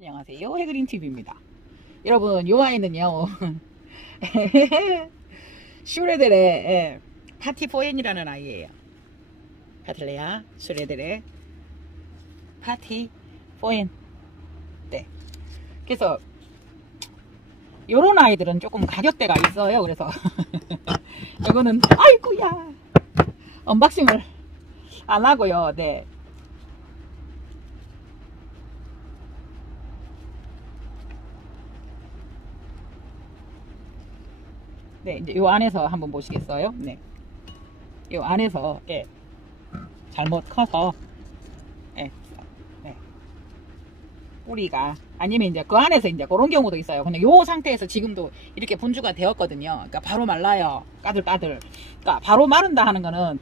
안녕하세요, 해그린TV입니다. 여러분, 이 아이는요 슈레델의 파티 포엔이라는 아이예요. 파틀레아 슈레델의 파티 포엔. 네. 그래서 요런 아이들은 조금 가격대가 있어요. 그래서 이거는 아이고야 언박싱을 안 하고요. 네. 네, 이제 요 안에서 한번 보시겠어요? 네. 요 안에서, 예, 잘못 커서, 예, 네. 뿌리가, 아니면 이제 그 안에서 이제 그런 경우도 있어요. 근데 요 상태에서 지금도 이렇게 분주가 되었거든요. 그러니까 바로 말라요. 까들까들. 그러니까 바로 마른다 하는 거는,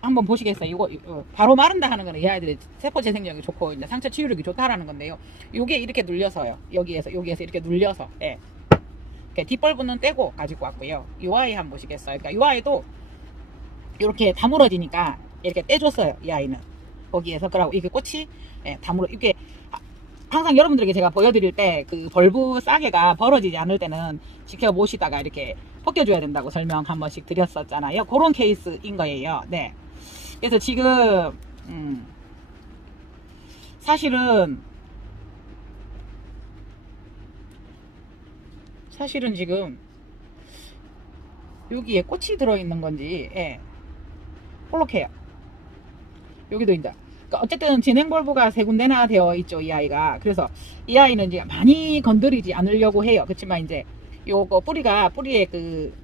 한번 보시겠어요? 이거, 바로 마른다 하는 거는 이 아이들이 세포 재생력이 좋고, 이제 상처 치유력이 좋다라는 건데요. 요게 이렇게 눌려서요. 여기에서 이렇게 눌려서, 예. 뒷벌분은 떼고 가지고 왔고요. 이 아이 한번 보시겠어요? 그러니까 이 아이도 이렇게 다물어지니까 이렇게 떼줬어요. 이 아이는 거기에서. 그러고 이게 꽃이, 예, 다물어. 이게 항상 여러분들에게 제가 보여드릴 때 그 벌브 싸개가 벌어지지 않을 때는 지켜보시다가 이렇게 벗겨줘야 된다고 설명 한 번씩 드렸었잖아요. 그런 케이스인 거예요. 네. 그래서 지금 사실은 지금 여기에 꽃이 들어있는 건지, 예, 볼록해요. 여기도 이제, 그러니까 어쨌든 진행벌브가 세 군데나 되어 있죠, 이 아이가. 그래서 이 아이는 이제 많이 건드리지 않으려고 해요. 그렇지만 이제 요거 뿌리에 그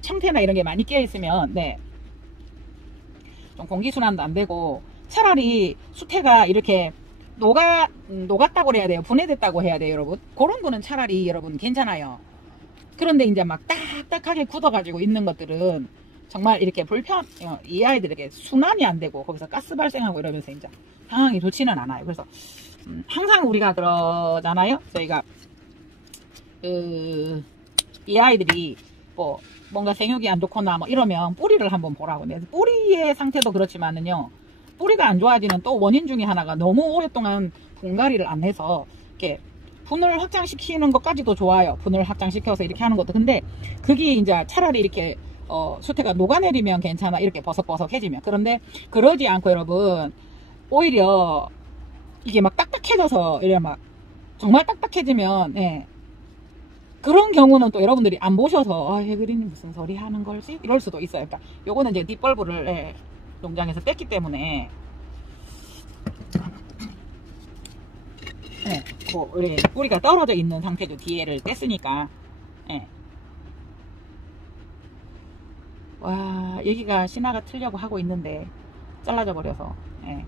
청태나 이런 게 많이 끼어 있으면, 네, 좀 공기순환도 안 되고, 차라리 수태가 이렇게 녹았다고 해야 돼요. 분해됐다고 해야 돼요, 여러분. 그런 거는 차라리 여러분 괜찮아요. 그런데 이제 막 딱딱하게 굳어가지고 있는 것들은 정말 이렇게 이 아이들에게 순환이 안 되고 거기서 가스 발생하고 이러면서 이제 상황이 좋지는 않아요. 그래서 항상 우리가 그러잖아요. 저희가 이 아이들이 뭐 뭔가 생육이 안 좋거나 뭐 이러면 뿌리를 한번 보라고. 근데 뿌리의 상태도 그렇지만은요, 뿌리가 안 좋아지는 또 원인 중에 하나가 너무 오랫동안 분갈이를 안 해서 이렇게 분을 확장시키는 것까지도 좋아요. 분을 확장시켜서 이렇게 하는 것도. 근데 그게 이제 차라리 이렇게 수태가 녹아내리면 괜찮아. 이렇게 버석버석해지면. 그런데 그러지 않고 여러분, 오히려 이게 막 딱딱해져서 이래 막 정말 딱딱해지면, 예, 그런 경우는 또 여러분들이 안 보셔서 해그린이 무슨 소리 하는 걸지? 이럴 수도 있어요. 그러니까 요거는 이제 뒷벌브를, 예, 농장에서 뗐기 때문에, 예, 뿌리가 떨어져 있는 상태도 뒤에를 뗐으니까, 예. 와, 여기가 신화가 틀려고 하고 있는데 잘라져 버려서, 예.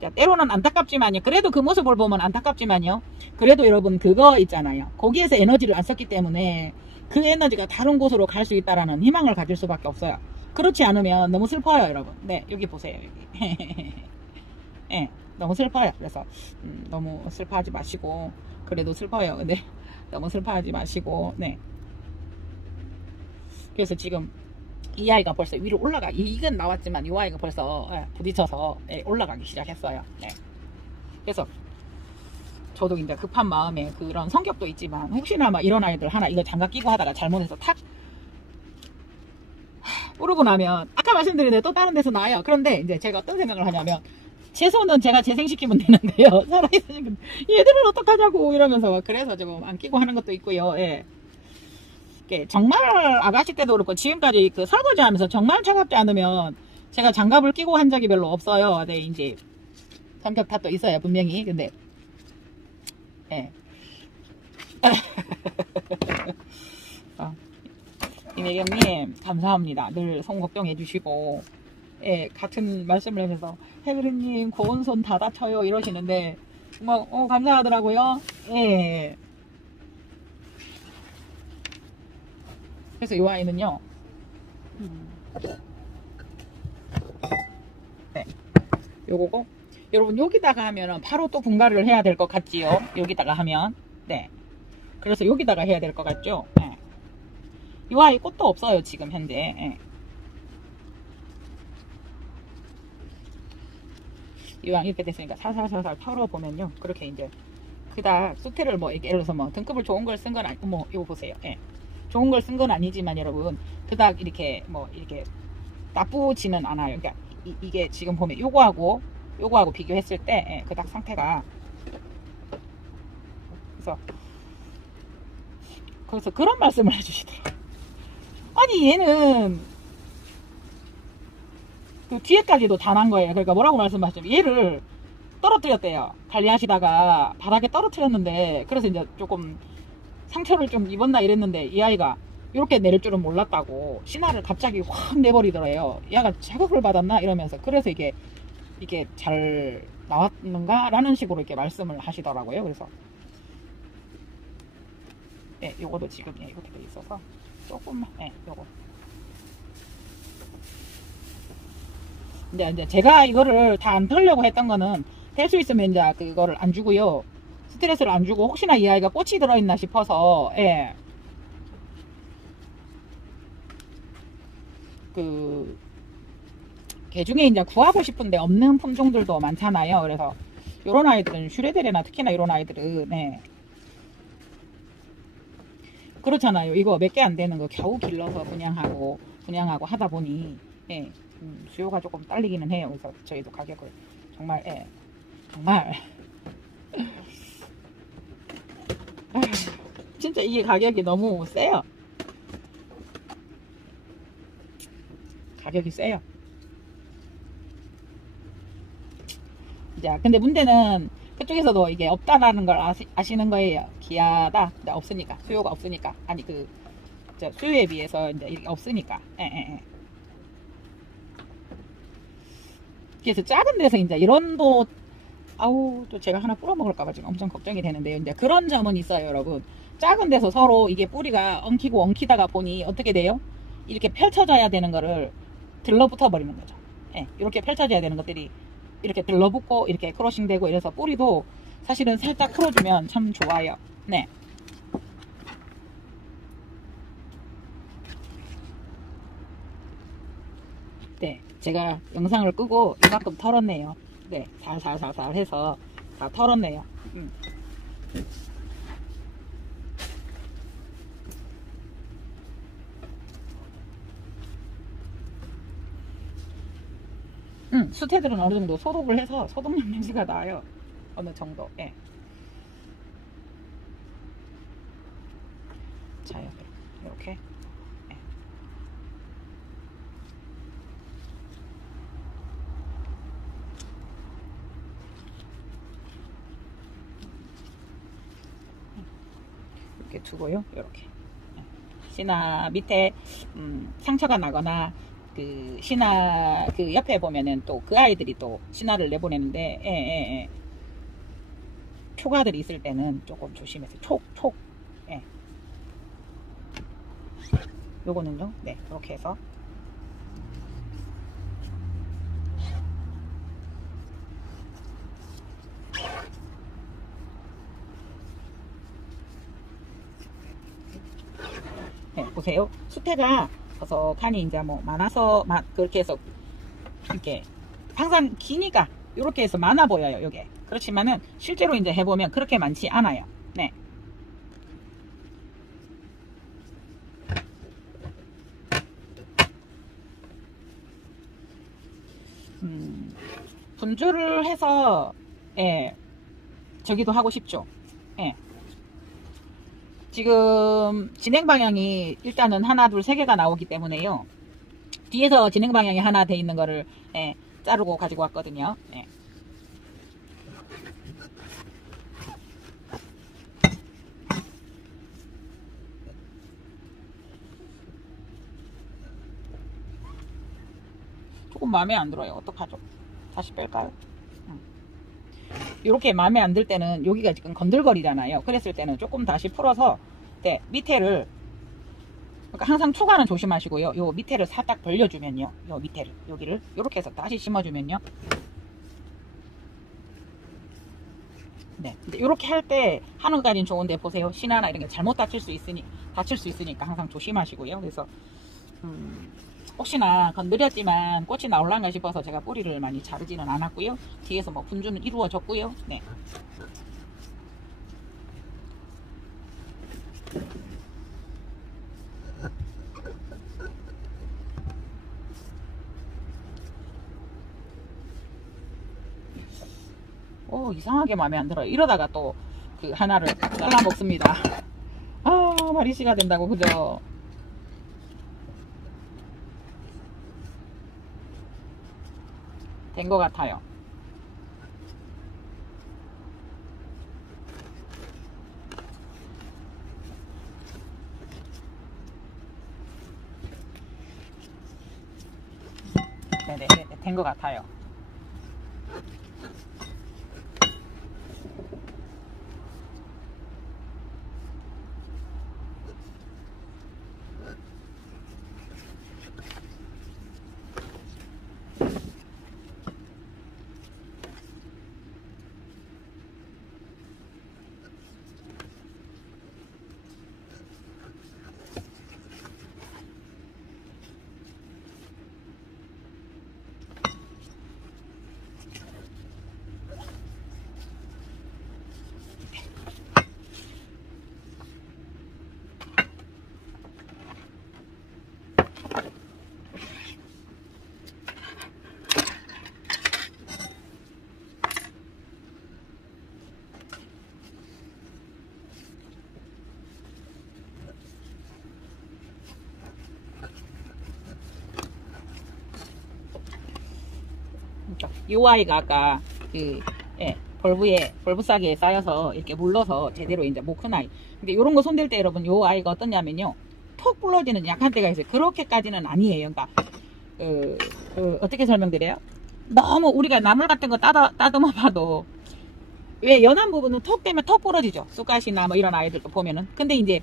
자, 때로는 안타깝지만요. 그래도 그 모습을 보면 안타깝지만요. 그래도 여러분 그거 있잖아요. 거기에서 에너지를 안 썼기 때문에 그 에너지가 다른 곳으로 갈 수 있다라는 희망을 가질 수밖에 없어요. 그렇지 않으면 너무 슬퍼요, 여러분. 네, 여기 보세요, 여기. 예, 너무 슬퍼요. 그래서 너무 슬퍼하지 마시고. 그래도 슬퍼요. 근데 너무 슬퍼하지 마시고. 네. 그래서 지금 이 아이가 벌써 위로 이건 나왔지만 이 아이가 벌써, 예, 부딪혀서, 예, 올라가기 시작했어요. 네. 그래서 저도 이제 급한 마음에 그런 성격도 있지만 혹시나 막 이런 아이들 하나 이거 장갑 끼고 하다가 잘못해서 탁 뿌르고 나면 아까 말씀드린 대로 또 다른 데서 나와요. 그런데 이제 제가 어떤 생각을 하냐면, 제 손은 제가 재생시키면 되는데요. 살아있으니까 얘들은 어떡하냐고 이러면서, 그래서 조금 안 끼고 하는 것도 있고요. 예. 정말 아가씨 때도 그렇고 지금까지 그 설거지 하면서 정말 차갑지 않으면 제가 장갑을 끼고 한 적이 별로 없어요. 네, 이제 성격 탓도 있어요, 분명히. 근데, 예. 이매경님 감사합니다. 늘 속 걱정해 주시고, 예, 같은 말씀을 하면서 해그린님 고운 손 다 다쳐요 이러시는데 정말 감사하더라고요. 예. 그래서 이 아이는요, 네, 요거고, 여러분 여기다가 하면은 바로 또 분갈이를 해야 될 것 같지요. 여기다가 하면, 네, 그래서 여기다가 해야 될 것 같죠. 네. 이 아이 꽃도 없어요 지금 현재. 예. 이왕 이렇게 됐으니까 살살살살 털어보면요. 그렇게 이제 그닥 수태를 뭐 예를 들어서 뭐 등급을 좋은 걸 쓴 건 아니고 뭐 이거 보세요. 예. 좋은 걸 쓴 건 아니지만 여러분 그닥 이렇게 뭐 이렇게 나쁘지는 않아요. 그러니까 이게 지금 보면 요거하고 비교했을 때 예, 그닥 상태가 그래서 그런 말씀을 해주시더라고요. 아니 얘는 그 뒤에까지도 다 난 거예요. 그러니까 뭐라고 말씀하시냐면 얘를 떨어뜨렸대요. 관리하시다가 바닥에 떨어뜨렸는데 그래서 이제 조금 상처를 좀 입었나 이랬는데 이 아이가 이렇게 내릴 줄은 몰랐다고 신화를 갑자기 확 내버리더래요. 얘가 자극을 받았나 이러면서 그래서 이게 잘 나왔는가 라는 식으로 이렇게 말씀을 하시더라고요. 그래서 예, 요거도 지금 예, 이렇게 돼 있어서 조금만 예, 요거 근데 이제 제가 이거를 다 안 털려고 했던 거는 될 수 있으면 이제 그거를 안 주고요. 스트레스를 안 주고 혹시나 이 아이가 꽃이 들어있나 싶어서 예. 개 중에 이제 구하고 싶은데 없는 품종들도 많잖아요. 그래서 요런 아이들은 슈레데레나 특히나 이런 아이들은 네. 그렇잖아요. 이거 몇 개 안 되는 거 겨우 길러서 분양하고 하다 보니 예, 수요가 조금 딸리기는 해요. 그래서 저희도 가격을 정말 예, 정말 진짜 이게 가격이 너무 세요. 가격이 세요. 자, 근데 문제는 그쪽에서도 이게 없다라는 걸 아시는 거예요. 귀하다. 없으니까. 수요가 없으니까. 아니, 수요에 비해서 이제 이게 없으니까. 그래서 작은 데서 이제 이런 또 제가 하나 뿌려먹을까봐 지금 엄청 걱정이 되는데요. 이제 그런 점은 있어요, 여러분. 작은 데서 서로 이게 뿌리가 엉키다가 보니 어떻게 돼요? 이렇게 펼쳐져야 되는 거를 들러붙어 버리는 거죠. 예, 이렇게 펼쳐져야 되는 것들이 이렇게 들러붙고 이렇게 크로싱 되고 이래서 뿌리도 사실은 살짝 풀어주면 참 좋아요. 네. 네, 제가 영상을 끄고 이만큼 털었네요. 네, 살살살살 해서 다 털었네요. 수태들은 어느 정도 소독을 해서 소독약 냄새가 나요. 어느 정도. 예. 자, 이렇게. 예. 이렇게 두고요. 이렇게. 신화 밑에 상처가 나거나 신화 옆에 보면은 또 그 아이들이 또 신화를 내보내는데 초가들이 있을 때는 조금 조심해서 촉 요거는요. 네, 이렇게 해서 네, 보세요. 수태가 버석하니 이제 뭐 많아서 그렇게 해서 이렇게 항상 기니까 이렇게 해서 많아 보여요. 요게 그렇지만은 실제로 이제 해보면 그렇게 많지 않아요. 네. 분주를 해서 예, 저기도 하고 싶죠. 예. 지금 진행 방향이 일단은 하나 둘 세 개가 나오기 때문에요. 뒤에서 진행 방향이 하나 돼 있는 거를 예, 자르고 가지고 왔거든요. 예. 조금 마음에 안 들어요. 어떡하죠? 다시 뺄까요? 이렇게 마음에 안 들 때는 여기가 지금 건들거리잖아요. 그랬을 때는 조금 다시 풀어서 네, 밑에를 그러니까 항상 초가는 조심하시고요. 요 밑에를 살짝 벌려주면요. 요 밑에를 여기를 이렇게 해서 다시 심어주면요. 네, 근데 이렇게 할 때 하는 것까지는 좋은데 보세요. 신화나 이런 게 잘못 다칠 수 있으니까 항상 조심하시고요. 그래서 혹시나 건드렸지만 꽃이 나올란가 싶어서 제가 뿌리를 많이 자르지는 않았고요. 뒤에서 뭐 분주는 이루어졌고요. 네. 오, 이상하게 마음에 안 들어요. 이러다가 또 그 하나를 잘라 먹습니다. 아, 마리씨가 된다고, 그죠? 된 것 같아요. 네네, 된 것 같아요. 요 아이가 아까 그 벌브싸기에 쌓여서 이렇게 물러서 제대로 이제 못 큰 아이. 근데 요런 거 손댈 때 여러분 요 아이가 어떠냐면요, 톡 불러지는 약한 때가 있어요. 그렇게까지는 아니에요. 그러니까 어떻게 설명드려요? 너무 우리가 나물 같은 거 따듬어 봐도 왜 연한 부분은 톡 되면 톡 부러지죠. 쑥갓이나 뭐 이런 아이들도 보면은. 근데 이제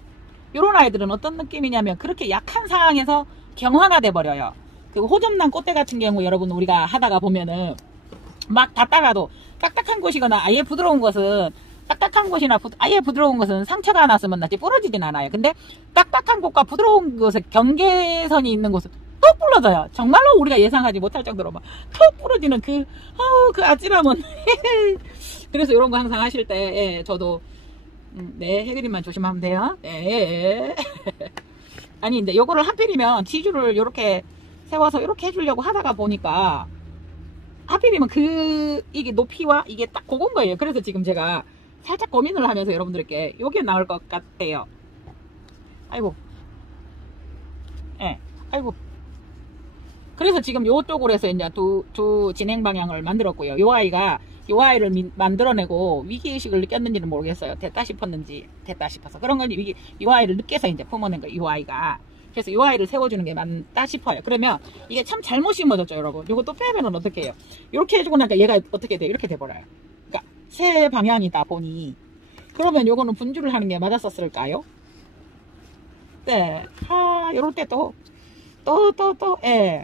요런 아이들은 어떤 느낌이냐면 그렇게 약한 상황에서 경화가 돼 버려요. 그 호접난 꽃대 같은 경우 여러분 우리가 하다가 보면은 막 닫다가도 딱딱한 곳이거나 아예 부드러운 것은 딱딱한 곳이나 아예 부드러운 것은 상처가 났으면 낫지 부러지진 않아요. 근데 딱딱한 곳과 부드러운 곳에 경계선이 있는 곳은 톡 부러져요. 정말로 우리가 예상하지 못할 정도로 막 톡 부러지는 그 아찔함은 그래서 이런 거 항상 하실 때 저도 네, 해드림만 조심하면 돼요. 네. 아니 근데 요거를 하필이면 지주를 이렇게 세워서 이렇게 해주려고 하다가 보니까 하필이면 이게 높이와 이게 딱 그건 거예요. 그래서 지금 제가 살짝 고민을 하면서 여러분들께 요게 나올 것 같아요. 아이고. 예. 아이고. 그래서 지금 요쪽으로 해서 이제 두 진행 방향을 만들었고요. 요 아이를 만들어내고 위기의식을 느꼈는지는 모르겠어요. 됐다 싶어서. 그런 건 요 아이를 느껴서 이제 품어낸 거예요. 요 아이가. 그래서 요 아이를 세워주는 게 맞다 싶어요. 그러면 이게 참 잘못 심어졌죠, 여러분. 요거 또 빼면은 어떻게 해요? 이렇게 해주고 나니까 얘가 어떻게 돼요? 이렇게 돼버려요. 그러니까 새 방향이다 보니. 그러면 요거는 분주를 하는 게 맞았었을까요? 네. 요럴 때 예.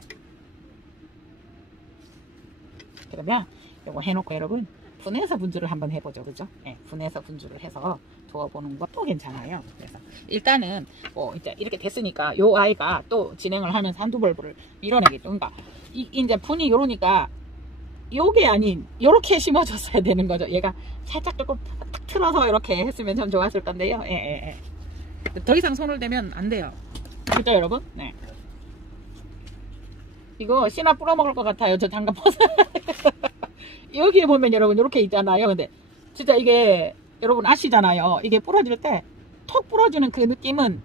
그러면 요거 해놓고 여러분 분해서 분주를 한번 해보죠. 그죠? 예, 분해서 분주를 해서 두어보는 것도 괜찮아요. 그래서 일단은 이제 이렇게 됐으니까 요 아이가 또 진행을 하면서 한두 벌벌을 밀어내겠죠. 그러니까 이제 분이 요러니까 요게 아닌 요렇게 심어줬어야 되는 거죠. 얘가 살짝 조금 탁 틀어서 이렇게 했으면 참 좋았을 건데요. 예. 더 이상 손을 대면 안 돼요. 그죠 여러분? 네. 이거 씨나 뿌려 먹을 것 같아요. 저 장갑 벗어. 여기에 보면 여러분 이렇게 있잖아요. 근데 진짜 이게 여러분 아시잖아요. 이게 부러질 때 톡 부러지는 그 느낌은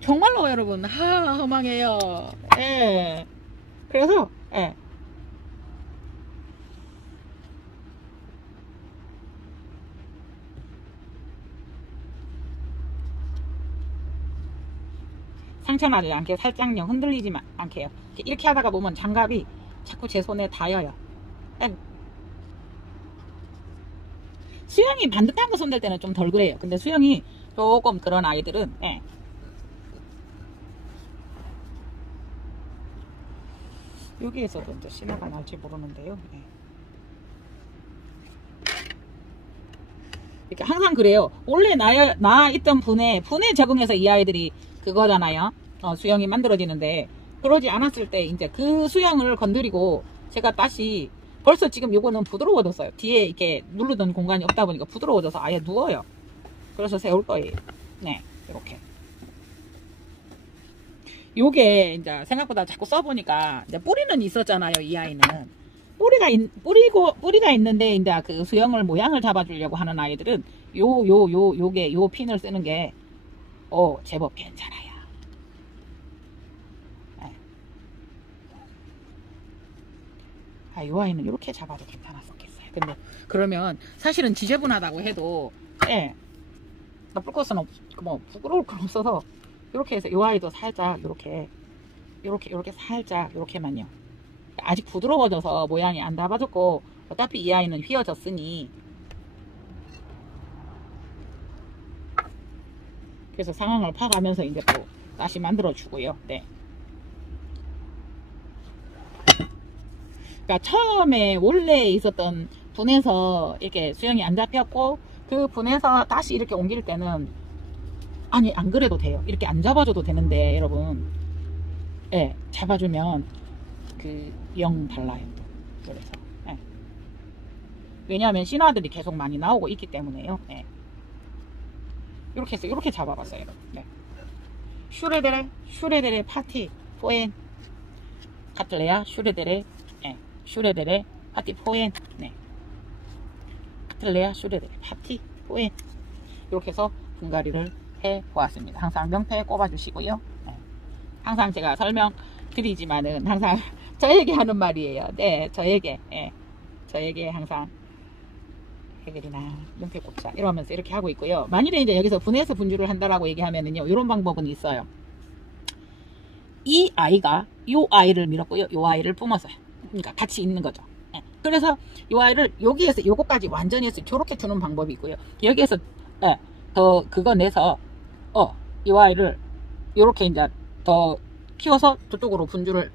정말로 여러분 허망해요. 예. 그래서 예. 상처 나지 않게 살짝요 흔들리지 않게요. 이렇게 하다가 보면 장갑이 자꾸 제 손에 닿여요. 예. 수영이 반듯한 거 손댈 때는 좀 덜 그래요. 근데 수영이 조금 그런 아이들은 예. 여기에서도 이제 신호가 날지 모르는데요. 예. 이렇게 항상 그래요. 원래 나 있던 분에 적응해서 이 아이들이 그거잖아요. 수영이 만들어지는데 그러지 않았을 때 이제 그 수영을 건드리고 제가 다시 벌써 지금 요거는 부드러워졌어요. 뒤에 이렇게 누르던 공간이 없다 보니까 부드러워져서 아예 누워요. 그래서 세울 거예요. 네, 이렇게. 요게 이제 생각보다 자꾸 써보니까 이제 뿌리는 있었잖아요. 이 아이는 뿌리가 있는데 이제 그 수영을 모양을 잡아주려고 하는 아이들은 요 핀을 쓰는 게 제법 괜찮아요. 네. 요 아이는 이렇게 잡아도 괜찮았었겠어요. 근데 그러면 사실은 지저분하다고 해도 나쁠 것은 뭐 부끄러울 건 없어서 이렇게 해서 요 아이도 살짝 이렇게 살짝 이렇게만요. 아직 부드러워져서 모양이 안 닿아졌고 어차피 이 아이는 휘어졌으니 그래서 상황을 파가면서 이제 또 다시 만들어 주고요. 네. 그러니까 처음에 원래 있었던 분에서 이렇게 수영이 안 잡혔고 그 분에서 다시 이렇게 옮길 때는 아니 안 그래도 돼요. 이렇게 안 잡아줘도 되는데 여러분 잡아주면 영 달라요. 그래서 왜냐하면 신화들이 계속 많이 나오고 있기 때문에요. 이렇게 해서 이렇게 잡아봤어요. 슈레데레 파티 포엔 카틀레아 슈레데레 파티 포엔 카틀레아 슈레데레 파티 포엔 이렇게 해서 분갈이를 해 보았습니다. 항상 명패에 꼽아 주시고요. 항상 제가 설명드리지만은 항상 저에게 하는 말이에요. 네, 저에게 항상 해결이나 명패 꼽자 이러면서 이렇게 하고 있고요. 만일에 이제 여기서 분해서 분주를 한다라고 얘기하면은요, 이런 방법은 있어요. 이 아이가 요 아이를 밀었고요, 요 아이를 뿜었어요. 그러니까 같이 있는 거죠. 그래서 요 아이를 여기에서 요거까지 완전히 해서 저렇게 주는 방법이 있고요. 여기에서 더 그거 내서 요 아이를 요렇게 이제 더 키워서 저쪽으로 분주를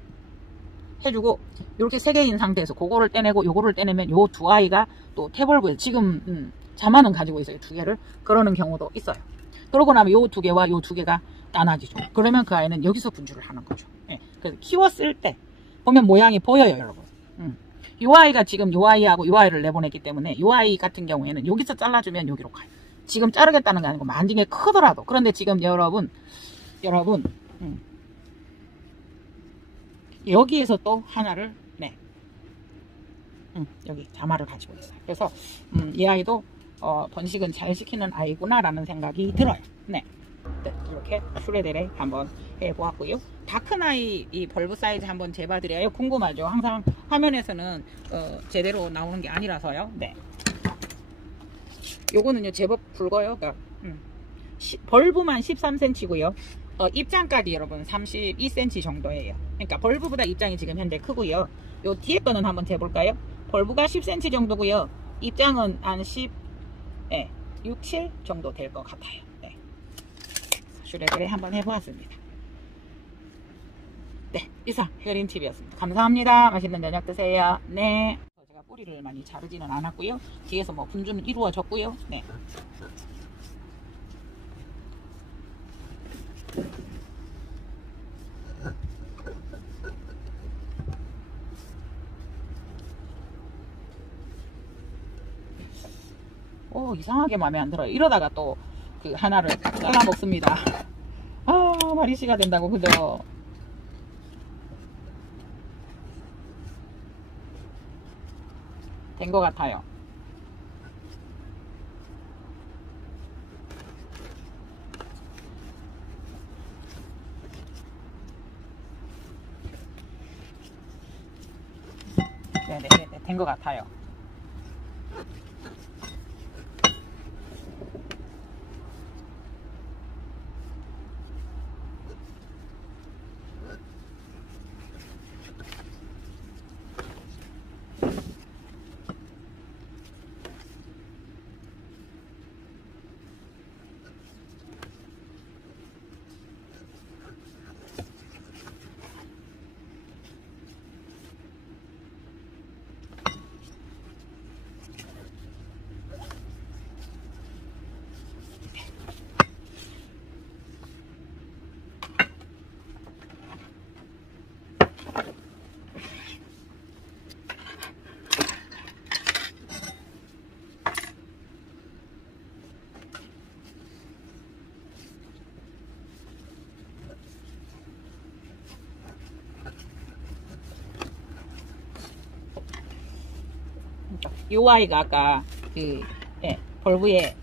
해주고 이렇게 세 개인 상태에서 그거를 떼내고 요거를 떼내면 요 두 아이가 또 태벌브에 지금 자만은 가지고 있어요. 두 개를. 그러는 경우도 있어요. 그러고 나면 요 두 개와 요 두 개가 나눠지죠. 그러면 그 아이는 여기서 분주를 하는 거죠. 그래서 키웠을 때 보면 모양이 보여요, 여러분. 요 아이가 지금 요 아이하고 요 아이를 내보냈기 때문에 요 아이 같은 경우에는 여기서 잘라주면 여기로 가요. 지금 자르겠다는 게 아니고 만징에 크더라도. 그런데 지금 여러분 여기에서 또 하나를 여기 자마를 가지고 있어요. 그래서 이 아이도 번식은 잘 시키는 아이구나 라는 생각이 들어요. 네, 이렇게 슈레데레 한번 해보았고요. 다 큰 아이 이 벌브 사이즈 한번 재봐드려요. 궁금하죠? 항상 화면에서는 제대로 나오는 게 아니라서요. 네, 요거는요 제법 굵어요. 그러니까, 벌브만 13cm고요. 입장까지 여러분 32cm 정도예요. 그러니까 벌브보다 입장이 지금 현재 크고요. 요 뒤에 거는 한번 재볼까요? 벌브가 10cm 정도고요. 입장은 한 6, 7 정도 될 것 같아요. 네. 슈레그레 한번 해보았습니다. 네, 이상 혜린TV였습니다. 감사합니다. 맛있는 저녁 드세요. 네. 제가 뿌리를 많이 자르지는 않았고요. 뒤에서 뭐 분주는 이루어졌고요. 네. 이상하게 마음에 안 들어요. 이러다가 또 그 하나를 잘라 먹습니다. 마리씨가 된다고 그죠? 된 것 같아요. 네네, 된 것 같아요. 요 아이가 아까 그 예,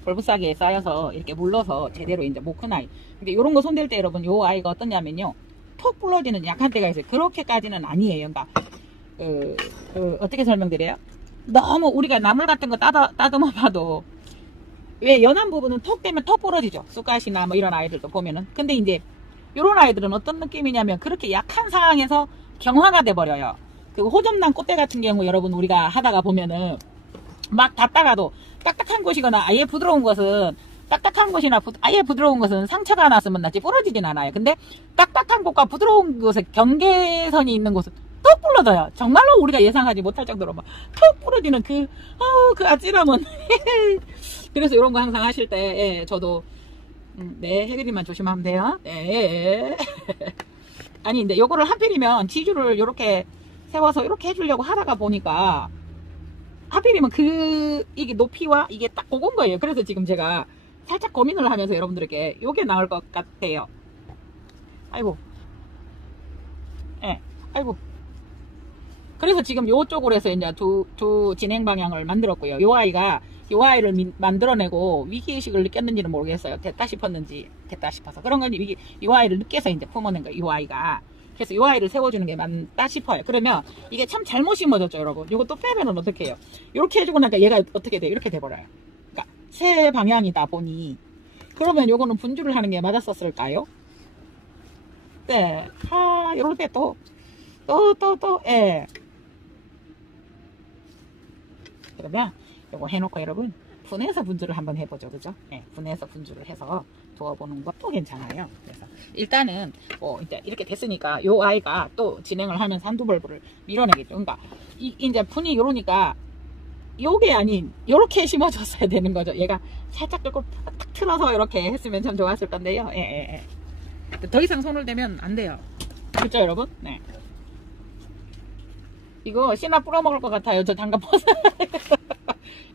벌브싸기에 쌓여서 이렇게 물러서 제대로 이제 못 큰 아이. 근데 요런 거 손댈 때 여러분 요 아이가 어떠냐면요, 톡 부러지는 약한 때가 있어요. 그렇게까지는 아니에요. 그러니까 어떻게 설명드려요? 너무 우리가 나물 같은 거 따듬어 봐도 왜 연한 부분은 톡 되면 톡 부러지죠. 쑥갓이나 뭐 이런 아이들도 보면은. 근데 이제 요런 아이들은 어떤 느낌이냐면 그렇게 약한 상황에서 경화가 돼 버려요. 그 호접란 꽃대 같은 경우 여러분 우리가 하다가 보면은 막 닫다가도 딱딱한 곳이거나 아예 부드러운 것은 딱딱한 곳이나 아예 부드러운 것은 상처가 났으면 낫지 부러지진 않아요. 근데 딱딱한 곳과 부드러운 곳에 경계선이 있는 곳은 톡 부러져요. 정말로 우리가 예상하지 못할 정도로 막 톡 부러지는 그 아찔함은. 그래서 이런 거 항상 하실 때, 예, 저도, 네, 해드리면 조심하면 돼요. 네. 아니, 근데 요거를 하필이면 지주를 요렇게 세워서 이렇게 해주려고 하다가 보니까, 하필이면 이게 높이와 이게 딱 그건 거예요. 그래서 지금 제가 살짝 고민을 하면서 여러분들에게 요게 나을 것 같아요. 아이고. 예, 아이고. 그래서 지금 요쪽으로 해서 이제 두 진행 방향을 만들었고요. 요 아이를 만들어내고 위기의식을 느꼈는지는 모르겠어요. 됐다 싶어서. 그런 건지 요 아이를 느껴서 이제 품어낸 거예요. 요 아이가. 그래서 요 아이를 세워주는 게 맞다 싶어요. 그러면 이게 참 잘못 심어졌죠, 여러분. 요거 또 빼면은 어떻게 해요? 이렇게 해주고 나니까 얘가 어떻게 돼요? 이렇게 돼버려요. 그러니까 새 방향이다 보니. 그러면 요거는 분주를 하는 게 맞았었을까요? 네. 요럴 때 예. 그러면 요거 해놓고 여러분 분해서 분주를 한번 해보죠. 그죠? 네, 분해서 분주를 해서 두어보는 것도 괜찮아요. 그래서 일단은 뭐 이제 이렇게 됐으니까 요 아이가 또 진행을 하면서 한두 벌브를 밀어내겠죠. 그러니까 이제 분이 요러니까 요게 아닌 요렇게 심어줬어야 되는 거죠. 얘가 살짝 조금 탁 틀어서 이렇게 했으면 참 좋았을 건데요. 예. 더 이상 손을 대면 안 돼요. 그렇죠 여러분? 네. 이거 씨나 뿌려 먹을 것 같아요. 저 장갑 벗어.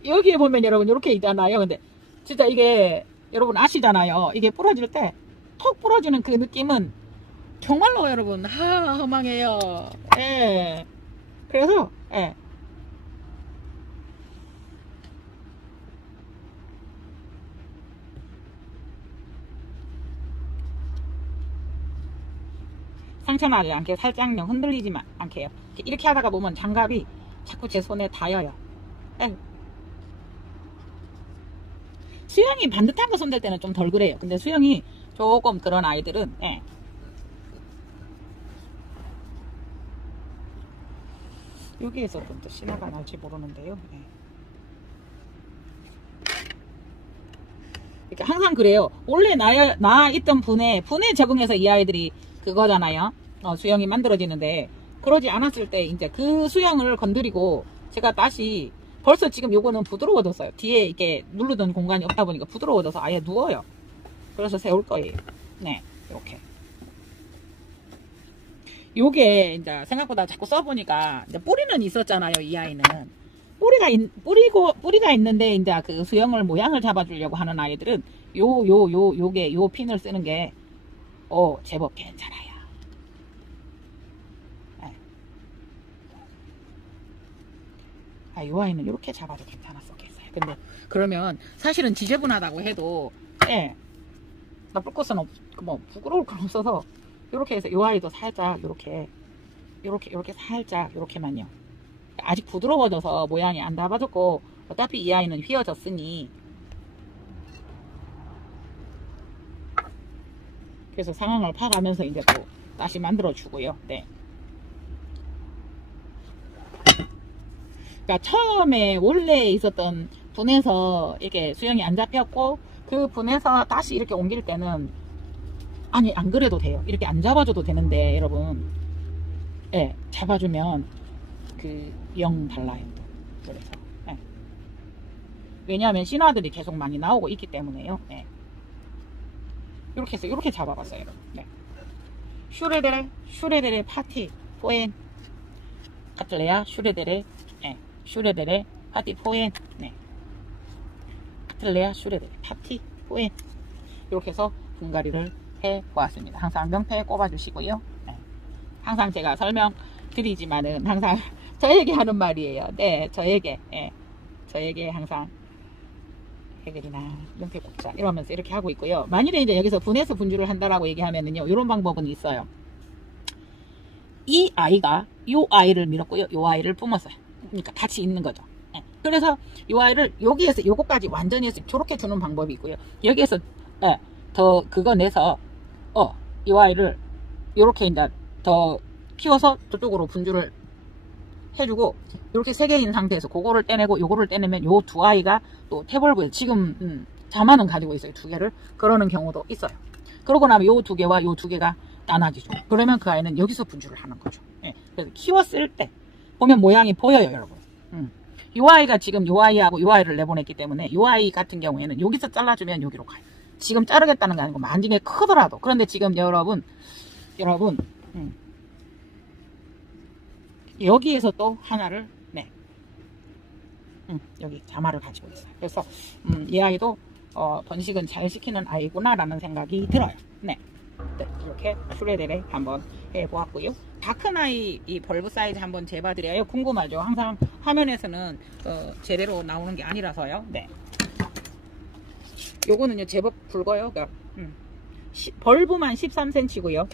여기에 보면 여러분 이렇게 있잖아요. 근데 진짜 이게 여러분 아시잖아요. 이게 부러질 때 톡 부러지는 그 느낌은 정말로 여러분 허망해요. 예. 그래서 예. 상처나지 않게 살짝요 흔들리지 않게 요 이렇게 하다가 보면 장갑이 자꾸 제 손에 닿아요. 에. 수영이 반듯한 거 손댈 때는 좀 덜 그래요. 근데 수영이 조금 그런 아이들은 예. 여기에서 좀 더 신화가 날지 모르는데요. 예. 그러니까 항상 그래요. 원래 나 있던 분에 적응해서 이 아이들이 그거잖아요. 수영이 만들어지는데 그러지 않았을 때 이제 그 수영을 건드리고 제가 다시 벌써 지금 요거는 부드러워졌어요. 뒤에 이렇게 누르던 공간이 없다 보니까 부드러워져서 아예 누워요. 그래서 세울 거예요. 네, 이렇게. 요게 이제 생각보다 자꾸 써보니까 이제 뿌리는 있었잖아요. 이 아이는 뿌리가 있는데 이제 그 수영을 모양을 잡아주려고 하는 아이들은 요 핀을 쓰는 게 제법 괜찮아요. 요 아이는 이렇게 잡아도 괜찮았었겠어요. 근데 그러면 사실은 지저분하다고 해도 예, 나쁠 것은 뭐 부끄러울 건 없어서 이렇게 해서 요 아이도 살짝 이렇게 살짝 이렇게만요. 아직 부드러워져서 모양이 안 닿아졌고 어차피 이 아이는 휘어졌으니 그래서 상황을 파가면서 이제 또 다시 만들어 주고요. 네. 그러니까 처음에 원래 있었던 분에서 이렇게 수영이 안 잡혔고 그 분에서 다시 이렇게 옮길 때는 아니 안 그래도 돼요. 이렇게 안 잡아줘도 되는데 여러분 예, 잡아주면 영 달라요. 그래서 예. 왜냐하면 신화들이 계속 많이 나오고 있기 때문에요. 예. 이렇게 해서 이렇게 잡아봤어요. 네. 슈레데레 파티 포엔 카틀레아 슈레데레 슈레데레 파티 포엔 네. 카틀레아 슈레데레 파티 포엔 이렇게 해서 분갈이를 해보았습니다. 항상 명패에 꼽아주시고요. 네. 항상 제가 설명드리지만은 항상 저에게 하는 말이에요. 네, 저에게. 예. 저에게 항상 해결이나 명태 곱자 이러면서 이렇게 하고 있고요. 만일에 이제 여기서 분해서 분주를 한다라고 얘기하면은요, 이런 방법은 있어요. 이 아이가 요 아이를 밀었고요, 요 아이를 뿜었어요. 그러니까 같이 있는 거죠. 예. 그래서 요 아이를 여기에서 요거까지 완전히 해서 저렇게 주는 방법이 있고요. 여기에서 예, 더 그거 내서 요 아이를 요렇게 이제 더 키워서 저쪽으로 분주를 해주고, 이렇게 세 개 있는 상태에서 그거를 떼내고 요거를 떼내면 요 두 아이가 또 태벌브에 지금 자만은 가지고 있어요. 두 개를. 그러는 경우도 있어요. 그러고 나면 요 두 개와 요 두 개가 나눠지죠. 그러면 그 아이는 여기서 분주를 하는 거죠. 예. 그래서 키웠을 때 보면 모양이 보여요, 여러분. 요 아이가 지금 요 아이하고 요 아이를 내보냈기 때문에 요 아이 같은 경우에는 여기서 잘라주면 여기로 가요. 지금 자르겠다는 게 아니고 만약에 크더라도. 그런데 지금 여러분 여기에서 또 하나를 여기 자마를 가지고 있어요. 그래서 이 아이도 번식은 잘 시키는 아이구나 라는 생각이 들어요. 네, 이렇게 슈레데레 한번 해보았고요. 다 큰 아이 이 벌브 사이즈 한번 재봐드려요. 궁금하죠? 항상 화면에서는 제대로 나오는 게 아니라서요. 네, 요거는요 제법 굵어요. 그러니까, 벌브만 13cm고요.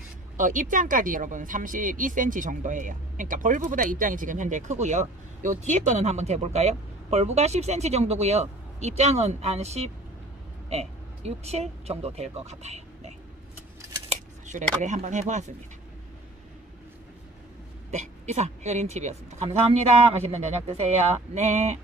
입장까지 여러분 32cm 정도예요. 그러니까 벌브보다 입장이 지금 현재 크고요. 요 뒤에 거는 한번 대볼까요? 벌브가 10cm 정도고요. 입장은 한 6, 7 정도 될 것 같아요. 네. 슈레드레 한번 해보았습니다. 네, 이상 혜린TV였습니다. 감사합니다. 맛있는 저녁 드세요. 네.